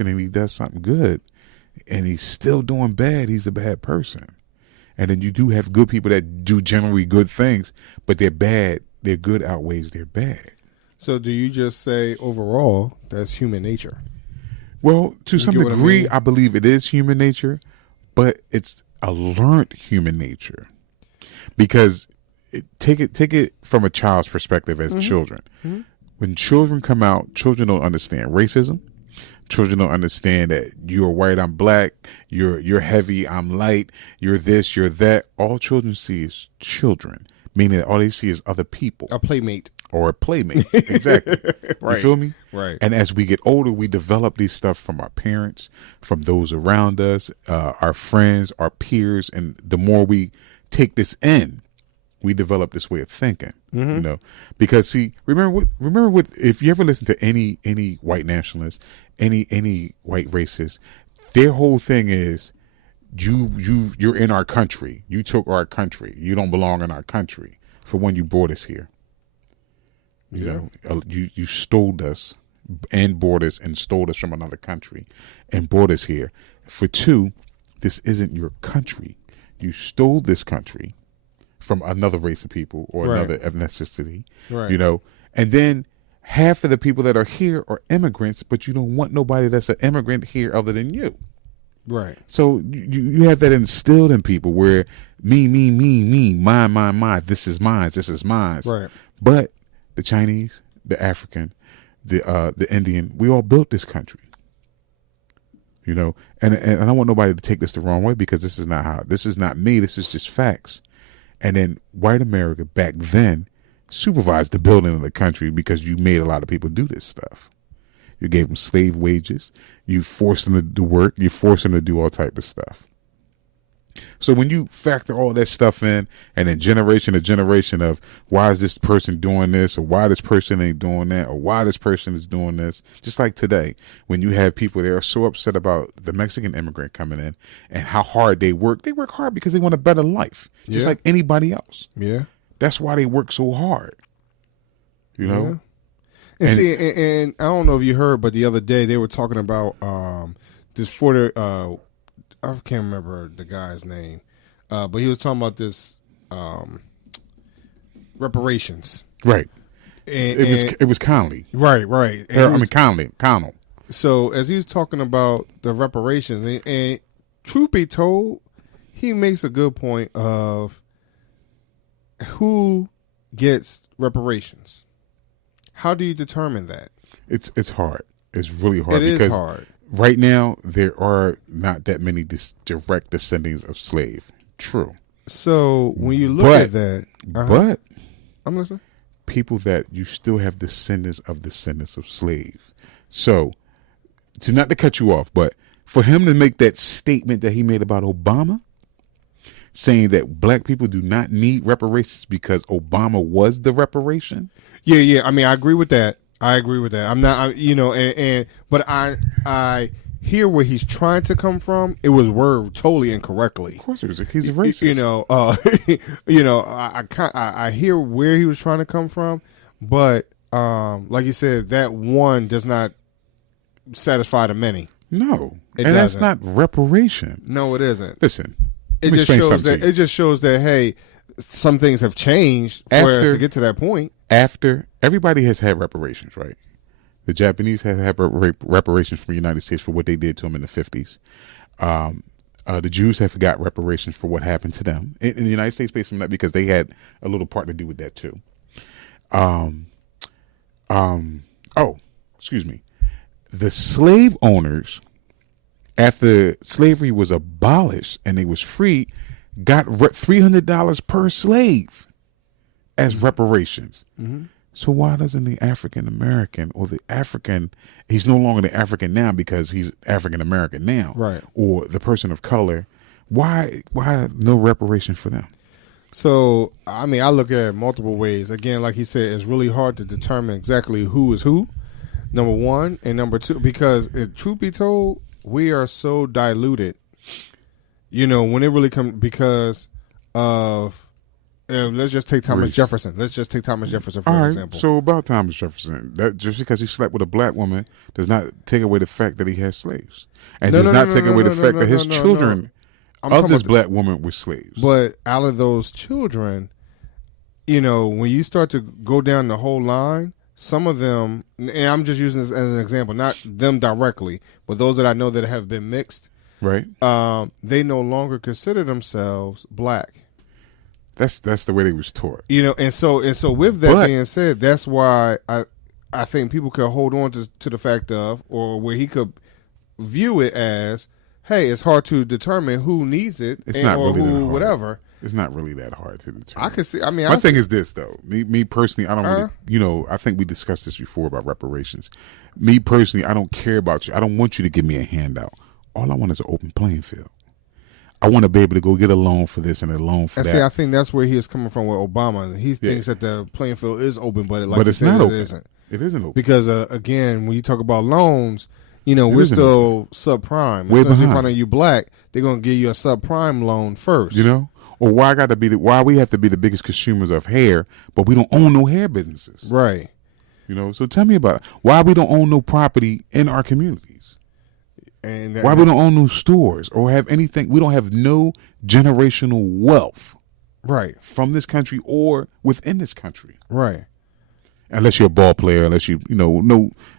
person and he does something good and he's still doing bad, he's a bad person. And then you do have good people that do generally good things, but they're bad. Their good outweighs their bad. So do you just say overall that's human nature? Well, to some degree, I believe it is human nature, but it's a learned human nature. Because take it from a child's perspective as children. Mm-hmm. When children come out, children don't understand racism. Children don't understand that you're white, I'm black, you're heavy, I'm light, you're this, you're that. All children see is children, meaning that all they see is other people. A playmate. Or a playmate. Exactly. Right. You feel me? Right. And as we get older, we develop these stuff from our parents, from those around us, our friends, our peers. And the more we take this in, we develop this way of thinking, you know, because see, remember what, if you ever listen to any white nationalist, any white racist, their whole thing is you're in our country. You took our country. You don't belong in our country for when you brought us here. You know, you stole us and brought us and stole us from another country and brought us here. For two, this isn't your country. You stole this country from another race of people or another ethnicity, you know, and then half of the people that are here are immigrants, but you don't want nobody that's an immigrant here other than you. Right. So you have that instilled in people where me, mine, this is mine. Right. But the Chinese, the African, the Indian, we all built this country. You know, and I don't want nobody to take this the wrong way because this is not me. This is just facts. And then white America back then supervised the building of the country because you made a lot of people do this stuff. You gave them slave wages. You forced them to do work. You forced them to do all type of stuff. So when you factor all that stuff in, and then generation to generation of why is this person doing this, or why this person ain't doing that, or why this person is doing this, just like today, when you have people that are so upset about the Mexican immigrant coming in and how hard they work hard because they want a better life, just like anybody else. Yeah. That's why they work so hard. You know? Yeah. And see, and I don't know if you heard, but the other day they were talking about this I can't remember the guy's name, but he was talking about this reparations. Right. And, it was Connolly. Right. Connell. So as he was talking about the reparations, and truth be told, he makes a good point of who gets reparations. How do you determine that? It's hard. It's really hard. It because is hard. Right now, there are not that many direct descendants of slave. True. So when you look at that, but I'm listening. People that you still have descendants of slave. So, not to cut you off, but for him to make that statement that he made about Obama, saying that black people do not need reparations because Obama was the reparation. Yeah. I mean, I agree with that. I'm not, but I hear where he's trying to come from. It was worded totally incorrectly. Of course, he's a racist. I hear where he was trying to come from, but like you said, that one does not satisfy the many. No, that's not reparation. No, it isn't. Listen, it just shows that hey, some things have changed for us to get to that point. After everybody has had reparations, right? The Japanese have had reparations from the United States for what they did to them in the 50s. The Jews have got reparations for what happened to them. In the United States based on that because they had a little part to do with that too. Excuse me. The slave owners, after slavery was abolished and they was free, got $300 per slave as reparations. Mm-hmm. So why doesn't the African American or the African, he's no longer the African now because he's African American now, right? Or the person of color, why no reparation for them? So, I mean, I look at it multiple ways. Again, like he said, it's really hard to determine exactly who is who, number one. And number two, because truth be told, we are so diluted, when it really comes because of let's just take Thomas race. Jefferson. Let's just take Thomas Jefferson for All right, example. so about Thomas Jefferson, that just because he slept with a black woman does not take away the fact that he had slaves, and does not take away the fact that his children of this black woman were slaves. But out of those children, you know, when you start to go down the whole line, some of them, and I'm just using this as an example, not them directly, but those that I know that have been mixed, right? They no longer consider themselves black. That's the way they was taught. You know, and so with that being said, that's why I think people could hold on to the fact of, or where he could view it as, hey, it's hard to determine who needs it, it's not or really who that hard. Whatever. It's not really that hard to determine. I could see. I mean, my thing is this though. Me personally, I don't really. You know, I think we discussed this before about reparations. Me personally, I don't care about you. I don't want you to give me a handout. All I want is an open playing field. I want to be able to go get a loan for this and a loan for that. See, I think that's where he is coming from with Obama. He thinks that the playing field is open, but it's not open. It isn't. It isn't open because again, when you talk about loans, you know, we're still subprime. As soon as you find out you black, they're gonna give you a subprime loan first. You know. Or why we have to be the biggest consumers of hair, but we don't own no hair businesses, right? You know, so tell me about it. Why we don't own no property in our communities, and why we don't own no stores or have anything. We don't have no generational wealth, right, from this country or within this country, right? Unless you're a ball player, unless you know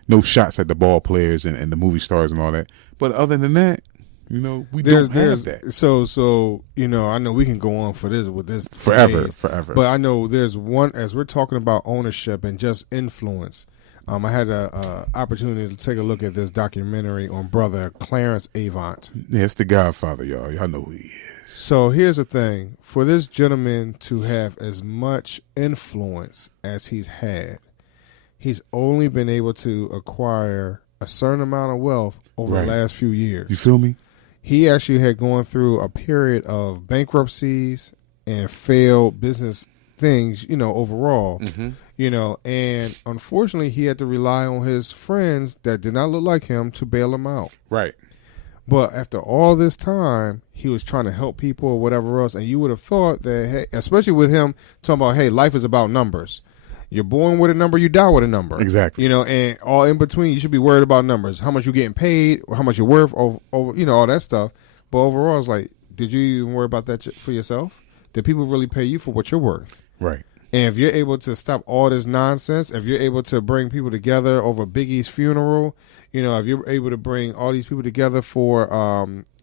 no shots at the ball players and the movie stars and all that. But other than that. You know, we don't have that. So you know, I know we can go on with this forever. But I know there's one, as we're talking about ownership and just influence. I had a opportunity to take a look at this documentary on brother Clarence Avant. Yeah, it's the Godfather, y'all. Y'all know who he is. So here's the thing: for this gentleman to have as much influence as he's had, he's only been able to acquire a certain amount of wealth over the last few years. You feel me? He actually had gone through a period of bankruptcies and failed business things, you know, overall, you know, and unfortunately he had to rely on his friends that did not look like him to bail him out. Right. But after all this time, he was trying to help people or whatever else, and you would have thought that, hey, especially with him talking about, hey, life is about numbers. You're born with a number, you die with a number. Exactly. You know, and all in between, you should be worried about numbers. How much you're getting paid, or how much you're worth, over you know, all that stuff. But overall, it's like, did you even worry about that for yourself? Did people really pay you for what you're worth? Right. And if you're able to stop all this nonsense, if you're able to bring people together over Biggie's funeral, you know, if you're able to bring all these people together for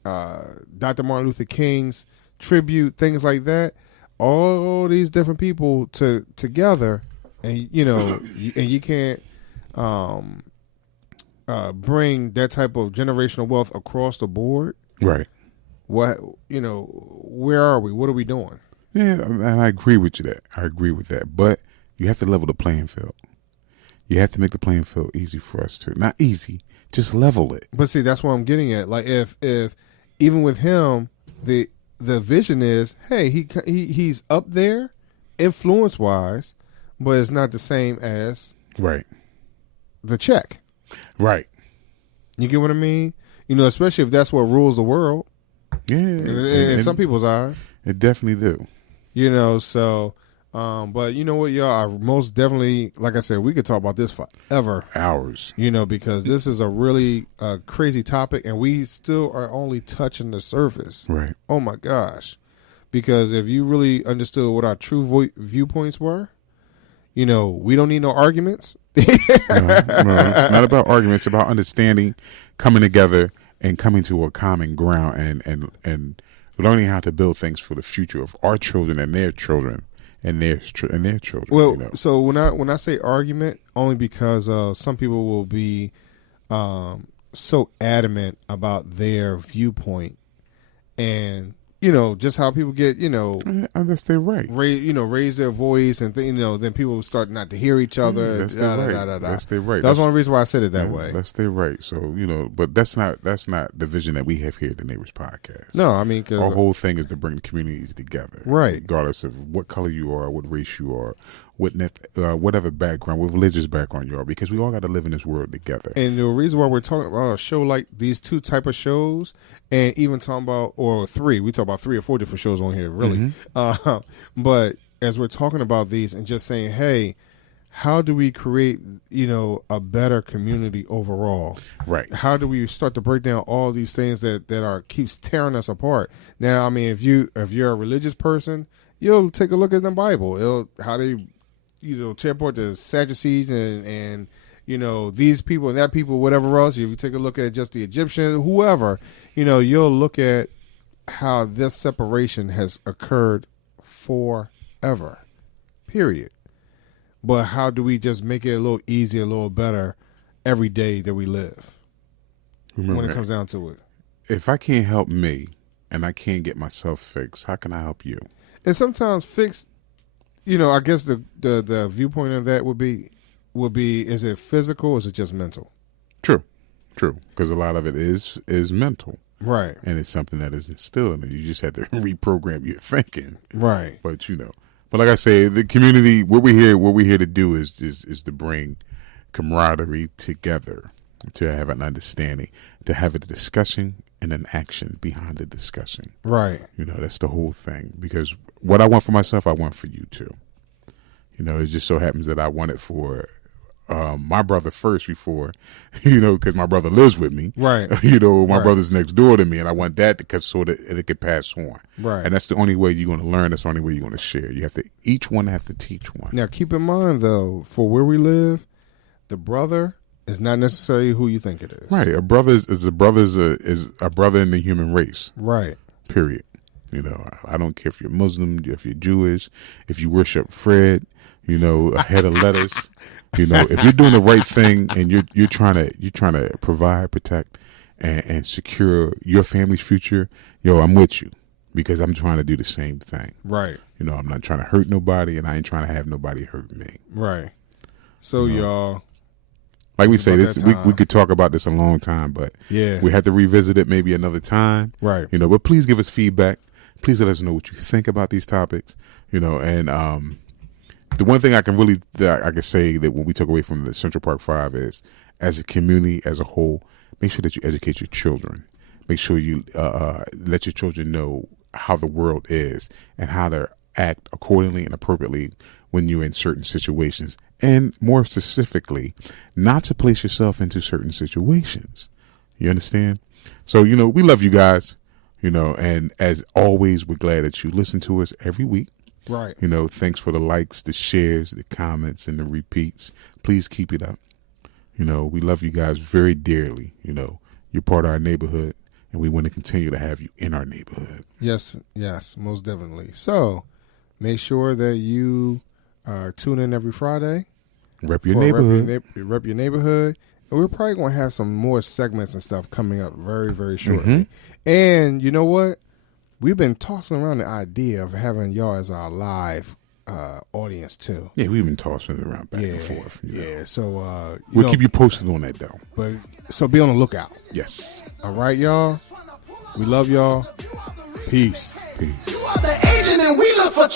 Dr. Martin Luther King's tribute, things like that, all these different people together. And you know, you can't bring that type of generational wealth across the board. Right. What, you know, where are we? What are we doing? Yeah, and I agree with you that. I agree with that. But you have to level the playing field. You have to make the playing field easy for us to. Not easy, just level it. But see, that's what I'm getting at. Like if even with him, the vision is, hey, he's up there influence wise, but it's not the same as the check. Right. You get what I mean? You know, especially if that's what rules the world. Yeah. In some people's eyes. It definitely do. You know, so, but you know what, y'all, I most definitely, like I said, we could talk about this forever. Hours. You know, because this is a really crazy topic, and we still are only touching the surface. Right. Oh, my gosh. Because if you really understood what our true viewpoints were, you know, we don't need no arguments. No, it's not about arguments. It's about understanding, coming together, and coming to a common ground, and learning how to build things for the future of our children and their children and their children. Well, you know? So when I say argument, only because some people will be so adamant about their viewpoint, and you know, just how people get, you know, that's their right. Raise their voice, and then people start not to hear each other. That's their right. That's their right. That's one reason why I said it that way. That's their right. So you know, but that's not the vision that we have here at the Neighbors Podcast. No, I mean, cause our whole thing is to bring communities together, right? Regardless of what color you are, what race you are, whatever background, what religious background you are, because we all got to live in this world together. And the reason why we're talking about a show like these two type of shows, and even talking about, or three, we talk about 3 or 4 different shows on here, really. Mm-hmm. But as we're talking about these and just saying, hey, how do we create, a better community overall? Right. How do we start to break down all these things that keeps tearing us apart? Now, I mean, if you're a religious person, you'll take a look at the Bible. How they, tear apart the Sadducees and these people and that people, whatever else. If you take a look at just the Egyptians, whoever, you'll look at how this separation has occurred forever, period. But how do we just make it a little easier, a little better every day that we live? Remember, when it comes down to it. If I can't help me and I can't get myself fixed, how can I help you? And sometimes fixed, I guess the viewpoint of that would be, is it physical or is it just mental? True. Because a lot of it is mental. Right. And it's something that is instilled in you. You just have to reprogram your thinking. Right. But but like I say, the community, what we're here to do is to bring camaraderie together, to have an understanding, to have a discussion and an action behind the discussion. Right. That's the whole thing. Because what I want for myself, I want for you too. It just so happens that I want it for my brother first before, because my brother lives with me. Right. My brother's next door to me, and I want that because so that it could pass on. Right. And that's the only way you're going to learn. That's the only way you're going to share. Each one have to teach one. Now, keep in mind, though, for where we live, the brother is not necessarily who you think it is. Right. A brother is a brother in the human race. Right. Period. I don't care if you're Muslim, if you're Jewish, if you worship Fred, a head of lettuce. If you're doing the right thing and you're trying to provide, protect, and secure your family's future, I'm with you because I'm trying to do the same thing. Right. I'm not trying to hurt nobody, and I ain't trying to have nobody hurt me. Right. So y'all, like we say, we could talk about this a long time, but yeah, we have to revisit it maybe another time. Right. But please give us feedback. Please let us know what you think about these topics. And the one thing I can say that when we took away from the Central Park 5 is, as a community, as a whole, make sure that you educate your children. Make sure you let your children know how the world is and how to act accordingly and appropriately when you're in certain situations. And more specifically, not to place yourself into certain situations. You understand? So, we love you guys, and as always, we're glad that you listen to us every week. Right. Thanks for the likes, the shares, the comments, and the repeats. Please keep it up. We love you guys very dearly. You're part of our neighborhood, and we want to continue to have you in our neighborhood. Yes, most definitely. So make sure that you tune in every Friday. Rep your neighborhood. Rep your neighborhood. And we're probably going to have some more segments and stuff coming up very, very shortly. Mm-hmm. And you know what? We've been tossing around the idea of having y'all as our live audience too. Yeah, we've been tossing it around back and forth. Yeah, so we'll keep you posted on that though. But so be on the lookout. Yes. All right, y'all. We love y'all. Peace. You are the agent and we look for